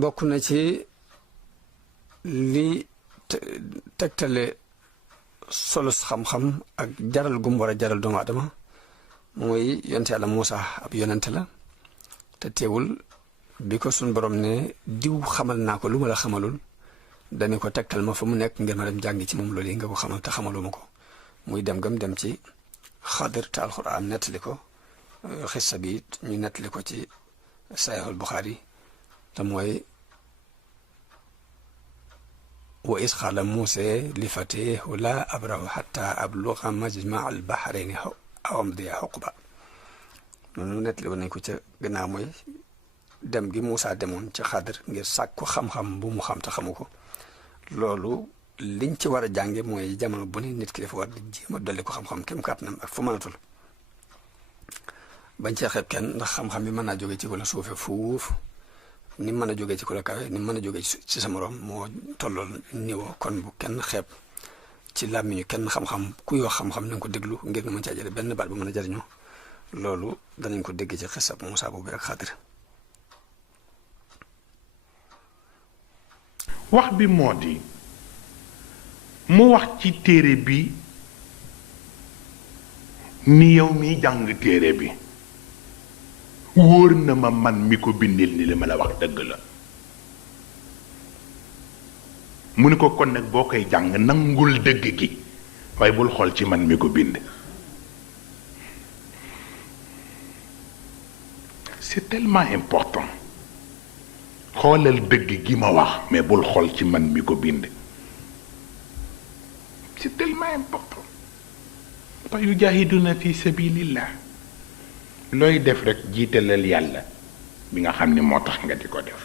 bokk na ci li tegtale solus xam-xam ak jaral gum war a jaral doomu aadama mooy yonte Yàlla Muusa ab yonente la te teewul bi ko suñ borom ne diw xamal naa ko lu ma la xamalul dañu ko tegtal ma fa mu nekk ngir ma dem jàngi ci moom loolu yi nga ko xamal te xamaluma ko muy dem gam dem ci Xadir te alxuraan nettali ko xissa bi ñu nettali ko ci Saxiixul Buxaari te mooy wa is qaala Muusaa li fatahu laa abrahu xatta abluga majmaa al bahrayni aw amdiya xuqba noonu nettali woon nañ ko ca gannaaw mooy dem gi Muusaa demoon ci Xadir ngir sàkku xam-xam bu mu xam te xamu ko loolu liñ ci war a jànge mooy jamono bu ne nit ki dafa war di jéem a dolli ko xam-xam kem kàttanam ak fu mënatul bañ cee xeeb kenn ndax xam-xam bi mën naa jóge ci ku la suufe fuuf ni mën a jógee ci ku la kawe ni mën a jógee ci sa morom moo tollool niveau kon bu kenn xeeb ci làmmiñu kenn xam-xam kuy wax xam-xam na nga ko déglu ngir nga mën caa jële benn baat bu mën a jariñoo loolu danañ ko dégg ci xisab Muusaa boobu ak Xadir. wax bi moo di mu wax ci téere bi ni yow miy jàng téere bi wóor na ma man mi ko bindil ni li ma la wax dëgg la mu ni ko kon nag boo koy jàng nangul dëgg gi waaye bul xool ci man mi ko bind c'est tellement important xoolal dëgg gi ma wax mais bul xool ci man mi ko bind c'est tellement important fa yujahiduna fi sabilillah looy def rek jiitalal yàlla bi nga xam ni moo tax nga di ko def